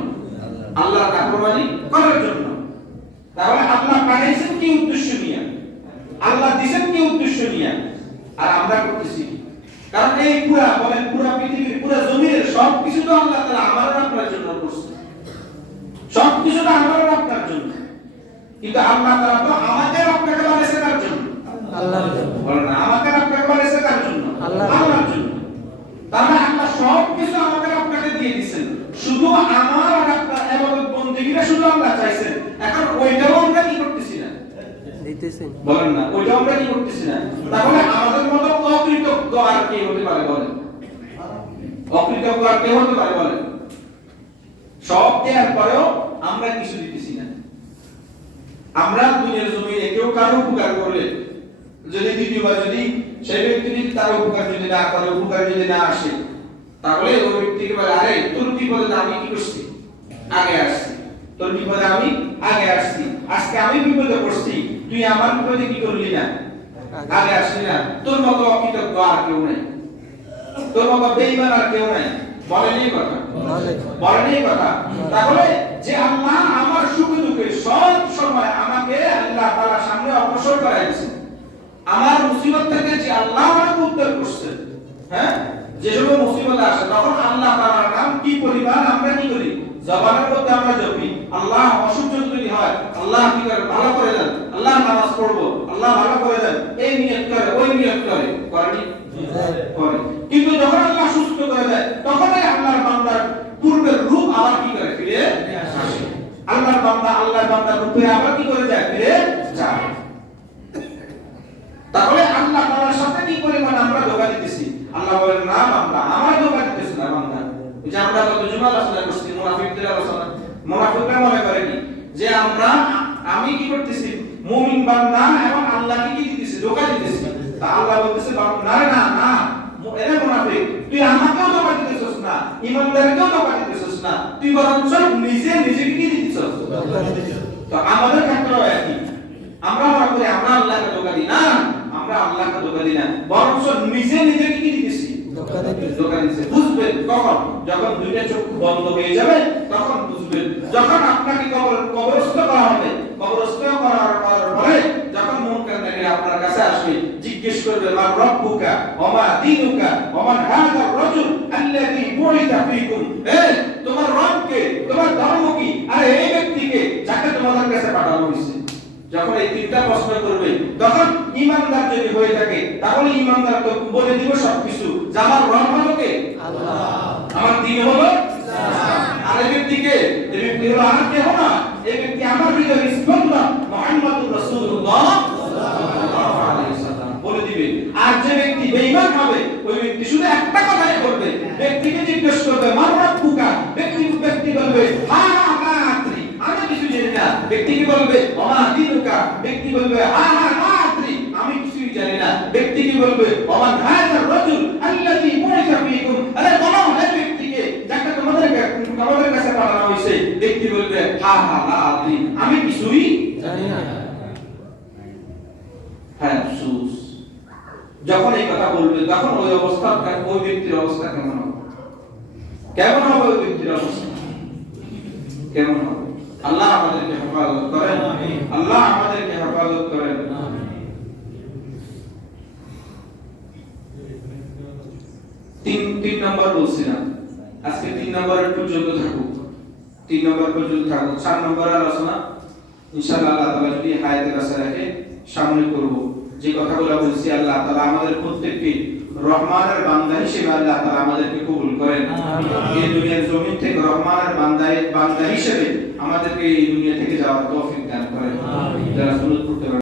আল্লাহর নাফরমানি করার জন্য। তাহলে আল্লাহ পাঠাইছেন কি উদ্দেশ্য নিয়ে? আল্লাহ দিবেন কি উদ্দেশ্য নিয়ে? আর আমরা করতেছি কি? কারণ এই পুরা বলেন পুরা পৃথিবীর পুরা জমিনের সবকিছু তো আল্লাহ তাআলা আমার আপনার জন্য করছে, সবকিছু তো আমার আপনার জন্য, কিন্তু আল্লাহ তাআলা তো আমাদের আপনাকে বানাইছে কার জন্য? আল্লাহর জন্য। বলেন না, আমাদের আপনাকে বানাইছে কার জন্য? আল্লাহর জন্য। তাহলে আল্লাহ সবকিছু আমাদের আপনাকে দিয়ে দিয়েছেন, শুধু আমার আর আপনার ইবাদত বندگিটা শুধু আল্লাহ চাইছেন। এখন ওইটাও আমরা কি করতেছি না? দিতেছেন। বলেন না, ওইটাও আমরা কি করতেছি না? তাহলে আমাদের মতো অকৃতজ্ঞ আর কে হতে পারে বলেন? অকৃতজ্ঞ আর কে হতে পারে বলেন? সব দেওয়ার পরেও আমরা কিছু দিতেছি না। আমরা দুনিয়ার জমিনে কেউ কারো উপকার করলে যদি দ্বিতীয়বার যদি সেই ব্যক্তি যদি তার উপকার যদি না করে, উপকার যদি না আসে, তাহলে ওই ব্যক্তিকে বলে, আরে তোর বিপদে আমি কি করছি? আগে আসছি। তোর বিপদে আমি আগে আসছি। আজকে আমি বিপদে পড়ছি, তুই আমার বিপদে কি করলি না? আগে আসলি না। তোর মতো অকৃতজ্ঞ আর কেউ নাই, তোর মতো বেঈমান আর কেউ নাই। বলেন এই কথা? বলেন এই কথা? তাহলে যে আল্লাহ আমার সুখ দুঃখে সব সময় আমাকে আল্লাহ তাআলার সামনে অগ্রসর করাইছে, আমার মুসিবত থেকে যে আল্লাহ আমাকে উদ্ধার করছে, হ্যাঁ, যে সময় মুসিবত আসে তখন আল্লাহ তাআলার নাম কি পরিমাণ আমরা কি করি? জবানের মধ্যে আমরা জপি। আল্লাহ অসুখ যদি হয়, আল্লাহ কি করে? ভালো করে দেন। আল্লাহ নামাজ পড়বো, আল্লাহ ভালো করে দেন, এই নিয়ত করে, ওই নিয়ত করে, করেনি? করে। কিন্তু যখন আল্লাহ সুস্থ করে দেয় তখনই আল্লাহর বান্দার পূর্বের রূপ আবার কি করে? ফিরে আসে। আল্লাহর বান্দা রূপে আবার কি করে যায়? ফিরে যায়। তাহলে আল্লাহ তাআলার সাথে কি পরিমাণ আমরা ধোঁকা দিতেছি? আল্লাহ বলেন, না বান্দা, আমার ধোঁকা দিতেছ না বান্দা। যে আমরা কত জুমা আলোচনা করছি মুনাফিকদের আলোচনা। মুনাফিকরা মনে করে কি যে আমি কি করতেছি? মুমিন বান্দা এবং আল্লাহকে কি দিতেছি? ধোঁকা দিতেছি। তা আল্লাহ বলতেছে, না না না, এরা মুনাফিক, তুই আমাকেও ধোঁকা দিতেছস না, ঈমানদারকেও ধোঁকা দিতেছস না, তুই বরঞ্চ নিজেকে কি দিতেছস? তো আমাদের ক্ষেত্রেও একই। আমরা মনে করি আমরা আল্লাহকে ধোঁকা দিই না, আমরা আল্লাহকে ধোঁকা দিই না, বরঞ্চ নিজেকে কি দিতেছি? ধোঁকা দিতেছি। বুঝবেন কখন? যখন দুইটা চোখ বন্ধ হয়ে যাবে তখন বুঝবেন। যখন আপনাকে কবরস্থ করা হবে, কবরস্থ করার পরে যখন মুনকার নাকির আপনার কাছে আসবে, জিজ্ঞেস করবে, মা রব্বুকা ওয়া মা দীনুকা ওয়া মান হাযা রাজুল আল্লাযী বুইতা ফীকুম, তোমার রব কে? তোমার ধর্ম কি? আরে এই ব্যক্তিকে যাকে তোমাদের কাছে পাঠানো হয়েছে। যখন এই তিনটা প্রশ্ন করবে তখন ঈমানদার যদি হয়ে থাকে তাহলে ঈমানদার তো বলে দিব সবকিছু, যে আমার রব হলো কে? আল্লাহ, আমার দ্বীন হলো ইসলাম। আর এই ব্যক্তিকে, এই ব্যক্তি হলো আর কেউ না, এই ব্যক্তি আমার হৃদয়ের স্পন্দন মুহাম্মদুর রাসূলুল্লাহ বলবে ওমা দিনুকা, ব্যক্তি বলবে হা হা লা আদ্রি, আমি কিছুই জানি না। ব্যক্তি কি বলবে ওমান হাযার রাজুল আল্লাযী বুইসা ফীকুম, আরে বলো এই ব্যক্তিকে যাকে তোমাদের কাছে পাঠানো হয়েছে। ব্যক্তি বলবে হা হা লা আদ্রি, আমি কিছুই জানি না। হ্যাঁ আফসোস, যখন এই কথা বলবে তখন ওই অবস্থা, ওই ব্যক্তির অবস্থা কেমন হবে? কেমন হবে ওই ব্যক্তির অবস্থা? কেমন হবে? আল্লাহ আমাদেরকে হেফাজত করেন, আল্লাহ আমাদেরকে হেফাজত করেন। তিন নম্বর বলছিলাম, আজকে 3 নম্বরের পর্যন্ত থাকুক, 3 নম্বর পর্যন্ত থাকুক। 4 নম্বরের আলোচনা ইনশাআল্লাহ আল্লাহ তাআলা যদি হায়াতে কাছে রাখে সামনে করব। যে কথাগুলো বলছি আল্লাহ তাআলা আমাদের প্রত্যেককে রহমানের বান্দা হিসেবে আল্লাহ তাআলা আমাদেরকে কবুল করেন। এই দুনিয়ার জমিন থেকে রহমানের বান্দা হিসেবে আমাদেরকে এই দুনিয়া থেকে যাওয়ার তৌফিক দান করেন। যারা সুন্নাত পড়তে